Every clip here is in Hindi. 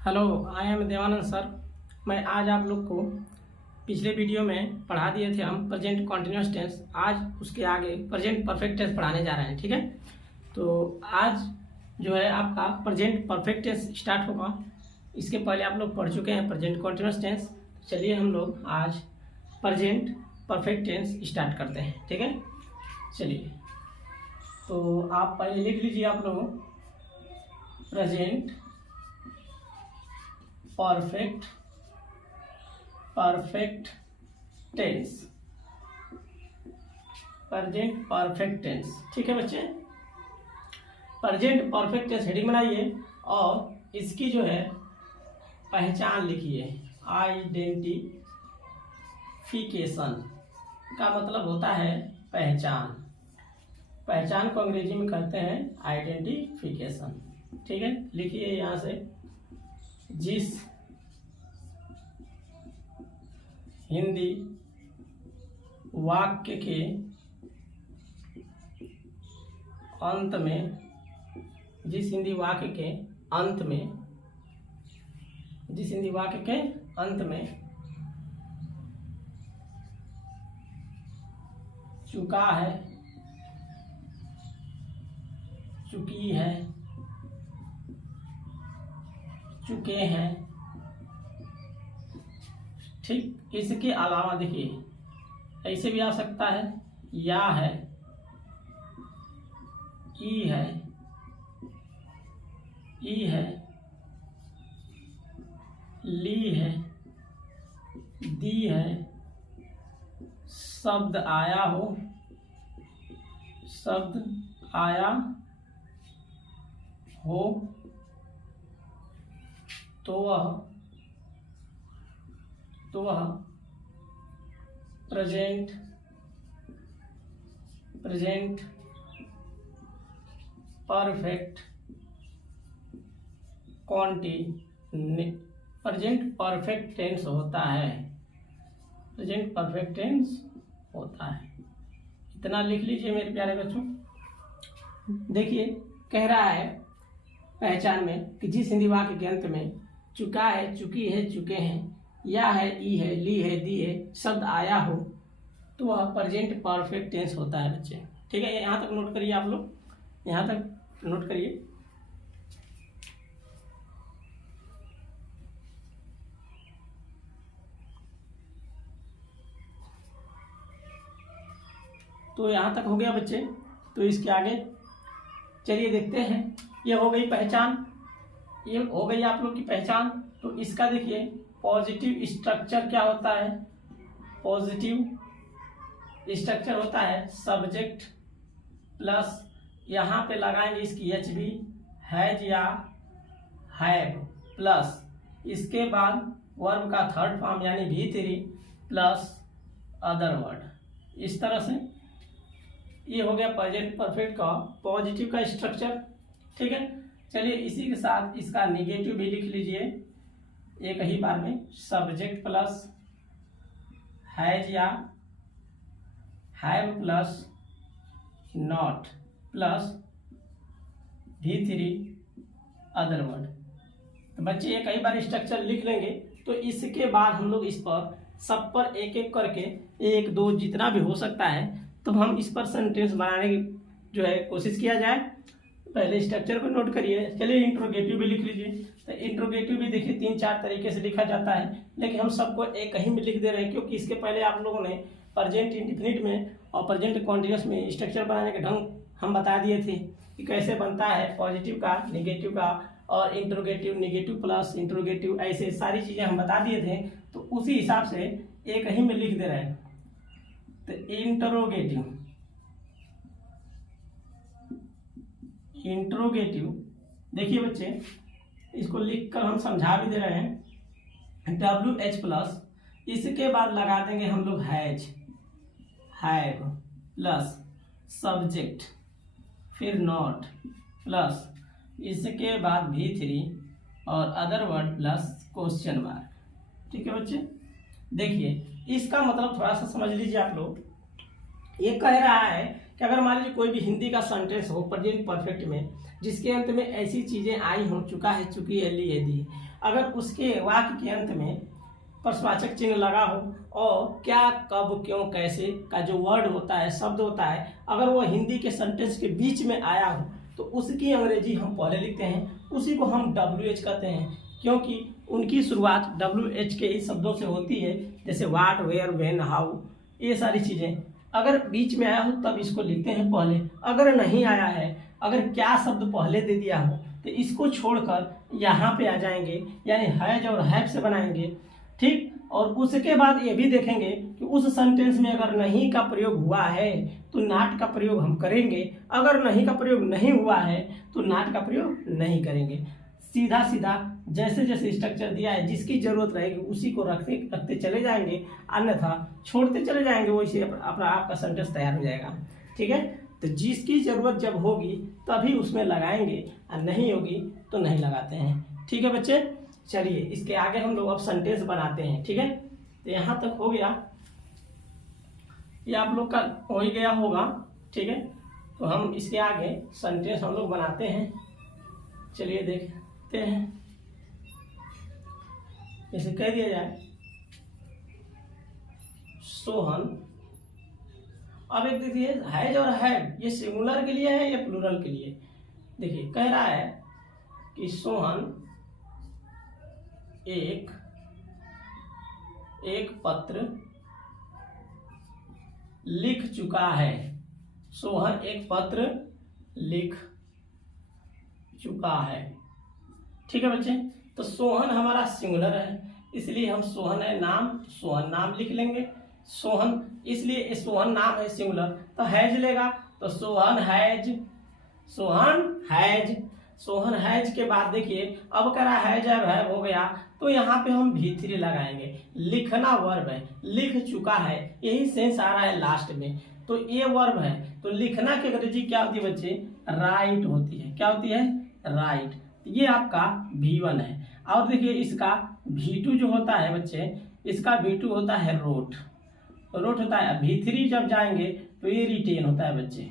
Hello, I am Devanand sir. मैं आज आप लोग को पिछले वीडियो में पढ़ा दिए थे हम प्रेजेंट कॉन्टिन्यूअस टेंस। आज उसके आगे प्रेजेंट परफेक्ट टेंस पढ़ाने जा रहे हैं। ठीक है, तो आज जो है आपका प्रेजेंट परफेक्ट टेंस स्टार्ट होगा। इसके पहले आप लोग पढ़ चुके हैं प्रेजेंट कॉन्टिन्यूअस टेंस। चलिए हम लोग आज प्रेजेंट परफेक्ट टेंस स्टार्ट करते हैं। ठीक है, चलिए तो आप पहले लिख लीजिए आप लोग present perfect tense, present perfect tense. ठीक है बच्चे, प्रेजेंट परफेक्ट टेंस हेडिंग बनाइए और इसकी जो है पहचान लिखिए। आइडेंटिफिकेशन का मतलब होता है पहचान। पहचान को अंग्रेजी में कहते हैं आइडेंटिफिकेशन। ठीक है, लिखिए यहाँ से, जिस हिंदी वाक्य के अंत में, जिस हिंदी वाक्य के अंत में, जिस हिंदी वाक्य के अंत में चुका है, चुकी है, चुके हैं। ठीक, इसके अलावा देखिए ऐसे भी आ सकता है, या है, ई है, ई है, ली है, दी है, शब्द आया हो, शब्द आया हो तो वह present perfect present perfect tense होता है। प्रेजेंट परफेक्ट टेंस होता है। इतना लिख लीजिए मेरे प्यारे बच्चों। देखिए कह रहा है पहचान में कि जिस हिंदी वाक्य के अंत में चुका है, चुकी है, चुके हैं, या है, ई है, ली है, दी है, शब्द आया हो तो वह प्रेजेंट परफेक्ट टेंस होता है बच्चे। ठीक है, यहाँ तक नोट करिए आप लोग, यहाँ तक नोट करिए। तो यहाँ तक हो गया बच्चे। तो इसके आगे चलिए देखते हैं। ये हो गई पहचान, ये हो गई आप लोग की पहचान। तो इसका देखिए पॉजिटिव स्ट्रक्चर क्या होता है। पॉजिटिव स्ट्रक्चर होता है सब्जेक्ट प्लस, यहाँ पे लगाएंगे इसकी एच बी, हैज या हैव, प्लस इसके बाद वर्ब का थर्ड फॉर्म यानी भी3 प्लस अदर वर्ड। इस तरह से ये हो गया प्रेजेंट परफेक्ट का पॉजिटिव का स्ट्रक्चर। ठीक है, चलिए इसी के साथ इसका निगेटिव भी लिख लीजिए एक ही बार में। सब्जेक्ट प्लस हैज या हैव प्लस नॉट प्लस भी3 अदर वर्ड। तो बच्चे ये कई बार स्ट्रक्चर लिख लेंगे। तो इसके बाद हम लोग इस पर सब पर एक एक करके, एक दो जितना भी हो सकता है, तो हम इस पर सेंटेंस बनाने की जो है कोशिश किया जाए। पहले स्ट्रक्चर को नोट करिए। चलिए इंट्रोगेटिव भी लिख लीजिए। तो इंट्रोगेटिव भी देखिए 3-4 तरीके से लिखा जाता है, लेकिन हम सबको एक ही में लिख दे रहे हैं क्योंकि इसके पहले आप लोगों ने प्रेजेंट इंडेफिनिट में और प्रेजेंट कॉन्टिन्यूअस में स्ट्रक्चर बनाने का ढंग हम बता दिए थे कि कैसे बनता है, पॉजिटिव का, नेगेटिव का, और इंट्रोगेटिव, नेगेटिव प्लस इंट्रोगेटिव, ऐसे सारी चीज़ें हम बता दिए थे। तो उसी हिसाब से एक ही में लिख दे रहे हैं। तो इंट्रोगेटिव देखिए बच्चे, इसको लिखकर हम समझा भी दे रहे हैं। WH प्लस, इसके बाद लगा देंगे हम लोग हैज, हैव प्लस सब्जेक्ट, फिर नॉट प्लस इसके बाद भी3 और other word plus question mark. ठीक है बच्चे, देखिए इसका मतलब थोड़ा सा समझ लीजिए आप लोग। ये कह रहा है कि अगर मान लीजिए कोई भी हिंदी का सेंटेंस हो प्रेजेंट परफेक्ट में जिसके अंत में ऐसी चीजें आई हो, चुका है, चुकी है, ली है, दी, अगर उसके वाक्य के अंत में प्रश्नवाचक चिन्ह लगा हो और क्या, कब, क्यों, कैसे का जो वर्ड होता है, शब्द होता है, अगर वो हिंदी के सेंटेंस के बीच में आया हो तो उसकी अंग्रेजी हम पहले लिखते हैं, उसी को हम WH कहते हैं, क्योंकि उनकी शुरुआत WH के ही शब्दों से होती है, जैसे वाट, वेयर, व्हेन, हाउ, ये सारी चीजें। अगर बीच में आया हो तब इसको लिखते हैं पहले, अगर नहीं आया है, अगर क्या शब्द पहले दे दिया हो तो इसको छोड़कर यहाँ पे आ जाएंगे, यानी हैज और हैव से बनाएंगे, ठीक। और उसके बाद ये भी देखेंगे कि उस सेंटेंस में अगर नहीं का प्रयोग हुआ है तो नॉट का प्रयोग हम करेंगे, अगर नहीं का प्रयोग नहीं हुआ है तो नॉट का प्रयोग नहीं करेंगे। सीधा सीधा जैसे जैसे स्ट्रक्चर दिया है, जिसकी जरूरत रहेगी उसी को रखते चले जाएंगे, अन्यथा छोड़ते चले जाएंगे, वैसे अपना आपका सेंटेंस तैयार हो जाएगा, ठीक है। तो जिसकी जरूरत जब होगी तभी उसमें लगाएंगे और नहीं होगी तो नहीं लगाते हैं, ठीक है बच्चे। चलिए इसके आगे हम लोग अब सेंटेंस बनाते हैं, ठीक है। तो यहाँ तक हो गया, ये आप लोग का हो ही गया होगा, ठीक है। तो हम इसके आगे सेंटेंस हम लोग बनाते हैं, चलिए देखते हैं। जैसे कह दिया जाए सोहन, अब एक देखिए हैज और हैव ये सिंगुलर के लिए है या प्लूरल के लिए। देखिए कह रहा है कि सोहन एक पत्र लिख चुका है। सोहन एक पत्र लिख चुका है, ठीक है बच्चे। तो सोहन हमारा सिंगुलर है, इसलिए हम सोहन है नाम, सोहन नाम लिख लेंगे। सोहन इसलिए सोहन नाम है सिंगुलर, तो हैज लेगा, तो Sohan has, Sohan has. Sohan has के बाद देखिए अब करा हैज है हो गया, तो यहाँ पे हम V3 लगाएंगे। लिखना वर्ब है, लिख चुका है, यही सेंस आ रहा है लास्ट में, तो ये वर्ब है। तो लिखना की अंग्रेजी क्या होती है बच्चे, राइट होती है। क्या होती है, राइट। ये आपका V1 है। और देखिए इसका V2 जो होता है बच्चे, इसका V2 होता है रोट, रोट होता है। V3 जब जाएंगे तो ये रिटेन होता है बच्चे,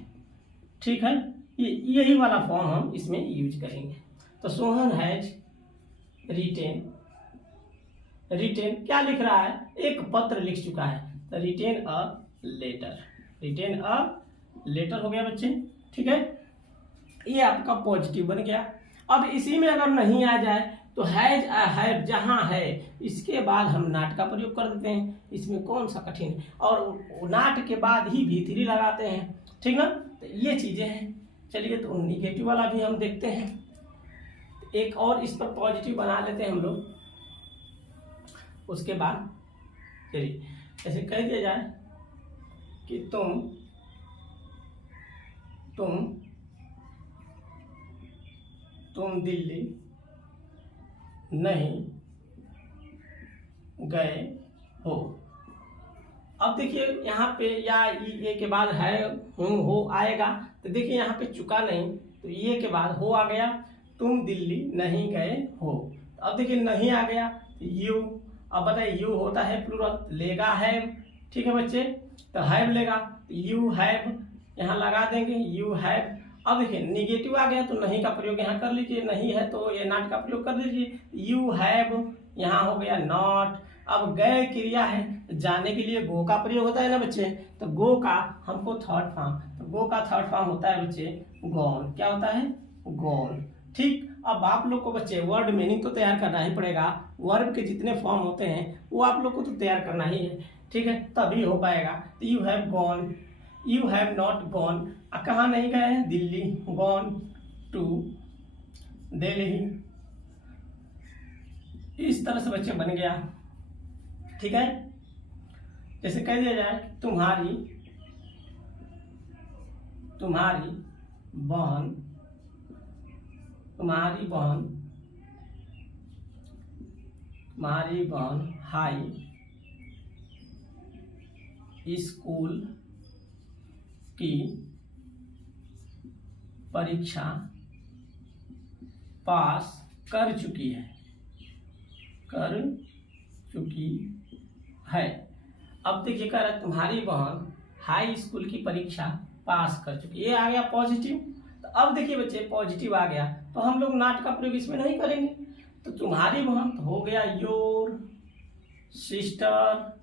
ठीक है। यही वाला फॉर्म हम इसमें यूज करेंगे। तो सोहन हैज रिटेन, रिटेन क्या लिख रहा है, एक पत्र लिख चुका है, तो written a letter, written a letter हो गया बच्चे, ठीक है। ये आपका पॉजिटिव बन गया। अब इसी में अगर नहीं आ जाए तो हैज हैव जहां है इसके बाद हम नॉट का प्रयोग कर देते हैं, इसमें कौन सा कठिन है, और नॉट के बाद ही V3 लगाते हैं, ठीक ना। तो ये चीजें हैं। चलिए तो निगेटिव वाला भी हम देखते हैं, एक और इस पर पॉजिटिव बना लेते हैं हम लोग। उसके बाद चलिए ऐसे कह दिया जाए कि तुम दिल्ली नहीं गए हो। अब देखिए यहाँ पे या ये के बाद है हो आएगा, तो देखिए यहाँ पे चुका नहीं, तो ये के बाद हो आ गया, तुम दिल्ली नहीं गए हो। अब देखिए नहीं आ गया, यू, अब बताइए यू होता है प्लूरल, लेगा हैव, ठीक है बच्चे। तो हैव लेगा, तो यू हैव यहाँ लगा देंगे, यू हैव। अब देखिए निगेटिव आ गया तो नहीं का प्रयोग यहाँ कर लीजिए, नहीं है तो ये नॉट का प्रयोग कर लीजिए, यू हैव यहाँ हो गया नॉट। अब गए क्रिया है, जाने के लिए गो का प्रयोग होता है ना बच्चे, तो गो का हमको थर्ड फॉर्म, तो गो का थर्ड फॉर्म होता है बच्चे गॉन। क्या होता है, गॉन, ठीक। अब आप लोग को बच्चे वर्ड मीनिंग तो तैयार करना ही पड़ेगा, वर्ब के जितने फॉर्म होते हैं वो आप लोग को तो तैयार करना ही है, ठीक है, तभी हो पाएगा। तो you have gone, you have not gone, कहाँ नहीं गए हैं, दिल्ली, गॉन टू दिल्ली। इस तरह से बच्चे बन गया, ठीक है। जैसे कह दिया जाए तुम्हारी बहन, तुम्हारी बहन हाई स्कूल की परीक्षा पास कर चुकी है। अब देखिए कह रहा है तुम्हारी बहन हाई स्कूल की परीक्षा पास कर चुके। ये आ गया पॉजिटिव। तो अब देखिए बच्चे पॉजिटिव आ गया तो हम लोग नॉट का प्रयोग इसमें नहीं करेंगे। तो तुम्हारी बहन हो गया योर सिस्टर,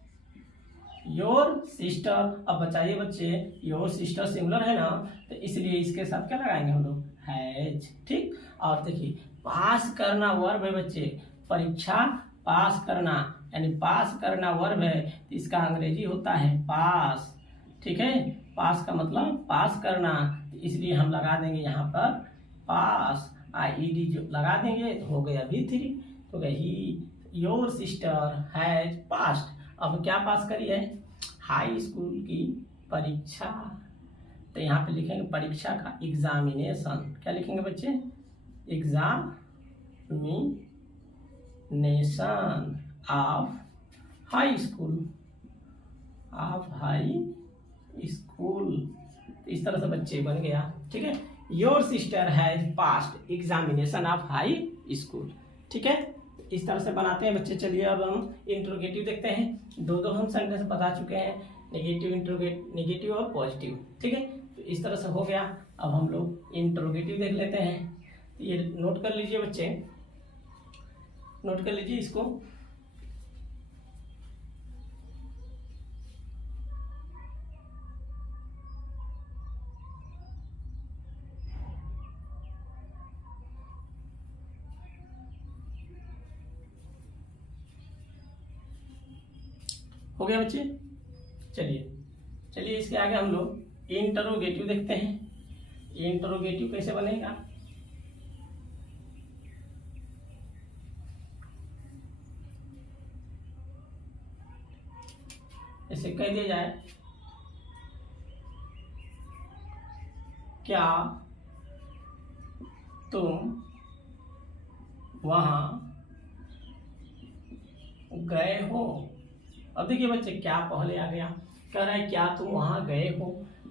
योर सिस्टर। अब बताइए बच्चे योर सिस्टर सिंगुलर है ना, तो इसलिए इसके साथ क्या लगाएंगे हम लोग, हैज। ठीक। और देखिए पास करना वर्ब है बच्चे, परीक्षा पास करना, यानी पास करना वर्ब है तो इसका अंग्रेजी होता है पास। ठीक है, पास का मतलब पास करना, तो इसलिए हम लगा देंगे यहाँ पर पास, IED जो लगा देंगे तो हो गया V3। तो ही योर सिस्टर हैज पास्ड। अब क्या पास करी है, हाई स्कूल की परीक्षा। तो यहाँ पे लिखेंगे परीक्षा का एग्जामिनेशन। क्या लिखेंगे बच्चे, examination of high school, of high school. इस तरह से बच्चे बन गया। ठीक है, your sister has passed examination of high school. ठीक है, इस तरह से बनाते हैं बच्चे। चलिए अब हम इंट्रोगेटिव देखते हैं। दो हम सेंटेंस बता चुके हैं, नेगेटिव और पॉजिटिव। ठीक है, तो इस तरह से हो गया। अब हम लोग इंट्रोगेटिव देख लेते हैं। तो ये नोट कर लीजिए बच्चे, नोट कर लीजिए इसको। हो गया बच्चे। चलिए इसके आगे हम लोग इंटरोगेटिव देखते हैं। इंटरोगेटिव कैसे बनेगा, ऐसे कह दिया जाए, क्या तुम वहां गए हो। अब देखिए बच्चे क्या पहले आ गया, कह रहा है क्या तुम वहां गए हो,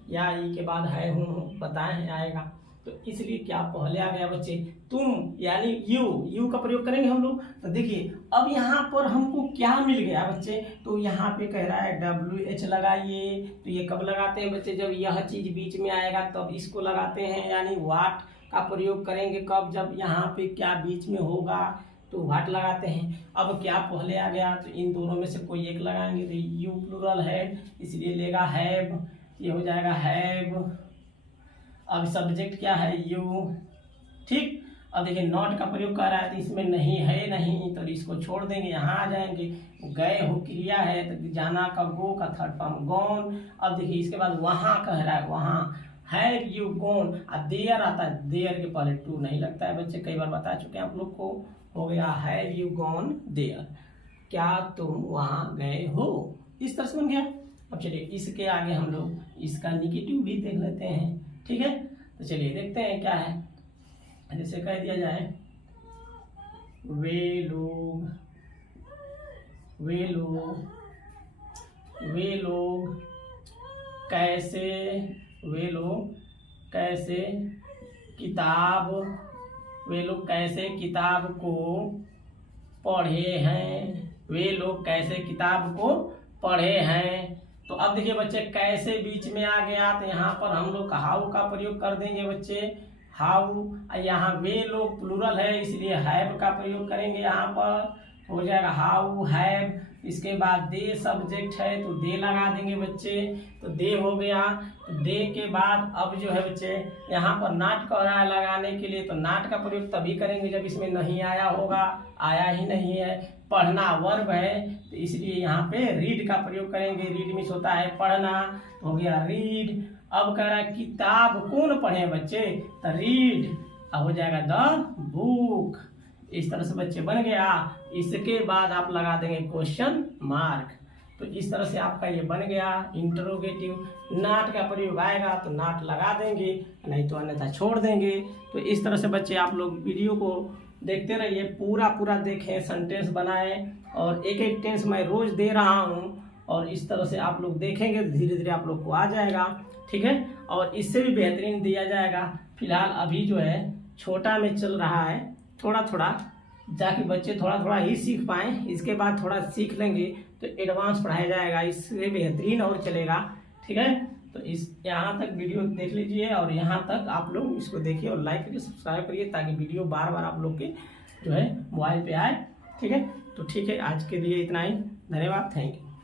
या ई के बाद है हूं बताएं आएगा, तो इसलिए क्या पहले आ गया बच्चे, तुम यानी यू का प्रयोग करेंगे हम लोग। तो देखिए अब यहाँ पर हमको क्या मिल गया बच्चे, तो यहाँ पे कह रहा है WH लगाइए। तो ये कब लगाते हैं बच्चे, जब यह चीज बीच में आएगा तब इसको लगाते हैं, यानी व्हाट का प्रयोग करेंगे कब, जब यहाँ पे क्या बीच में होगा तो व्हाट लगाते हैं। अब क्या पहले आ गया, तो इन दोनों में से कोई एक लगाएंगे। तो यू प्लूरल है इसलिए लेगा हैव, ये हो जाएगा हैव। अब सब्जेक्ट क्या है, यू। ठीक, अब देखिए नॉट का प्रयोग कर रहा है तो इसमें नहीं है, नहीं तो इसको छोड़ देंगे, यहाँ आ जाएंगे। गए हो क्रिया है तो जाना का गो का थर्ड फॉर्म गॉन। अब देखिए इसके बाद वहाँ कह रहा है, वहाँ हैव यू गॉन। अब देयर आता है, देयर के पहले टू नहीं लगता है बच्चे, कई बार बता चुके हैं आप लोग को। हो गया हैव यू गॉन देयर, क्या तुम वहाँ गए हो। इस तरह से बन गया। अब चलिए इसके आगे हम लोग इसका निगेटिव भी देख लेते हैं। ठीक है, तो चलिए देखते हैं क्या है। जैसे कह दिया जाए वे लोग कैसे, वे लोग कैसे किताब, वे लोग कैसे किताब को पढ़े हैं, वे लोग कैसे किताब को पढ़े हैं। तो अब देखिए बच्चे कैसे बीच में आ गया, तो यहाँ पर हम लोग हाउ का प्रयोग कर देंगे बच्चे, हाउ। यहाँ वे लोग प्लूरल है इसलिए हैव का प्रयोग करेंगे, यहाँ पर हो जाएगा हाउ हैव। इसके बाद दे सब्जेक्ट है तो दे लगा देंगे बच्चे, तो दे हो गया। तो दे के बाद अब जो है बच्चे यहाँ पर नाट कह रहा है लगाने के लिए, तो नाट का प्रयोग तभी करेंगे जब इसमें नहीं आया होगा, आया ही नहीं है। पढ़ना वर्ब है तो इसलिए यहाँ पे रीड का प्रयोग करेंगे, रीड मीन्स होता है पढ़ना, तो हो गया रीड। अब कह रहा है किताब कौन पढ़े बच्चे, तो रीड, अब हो जाएगा द बुक। इस तरह से बच्चे बन गया। इसके बाद आप लगा देंगे क्वेश्चन मार्क। तो इस तरह से आपका ये बन गया इंटरोगेटिव। नाट का प्रयोग आएगा तो नाट लगा देंगे, नहीं तो अन्यथा छोड़ देंगे। तो इस तरह से बच्चे आप लोग वीडियो को देखते रहिए, पूरा देखें, सेंटेंस बनाएं, और एक एक टेंस मैं रोज दे रहा हूँ, और इस तरह से आप लोग देखेंगे धीरे धीरे आप लोग को आ जाएगा। ठीक है, और इससे भी बेहतरीन दिया जाएगा। फिलहाल अभी जो है छोटा में चल रहा है, थोड़ा जाके बच्चे थोड़ा ही सीख पाएँ, इसके बाद थोड़ा सीख लेंगे तो एडवांस पढ़ाया जाएगा, इससे बेहतरीन और चलेगा। ठीक है, तो इस यहाँ तक वीडियो देख लीजिए और यहाँ तक आप लोग इसको देखिए और लाइक करिए, सब्सक्राइब करिए, ताकि वीडियो बार बार आप लोग के जो है मोबाइल पे आए। ठीक है, तो ठीक है, आज के लिए इतना ही। धन्यवाद, थैंक यू।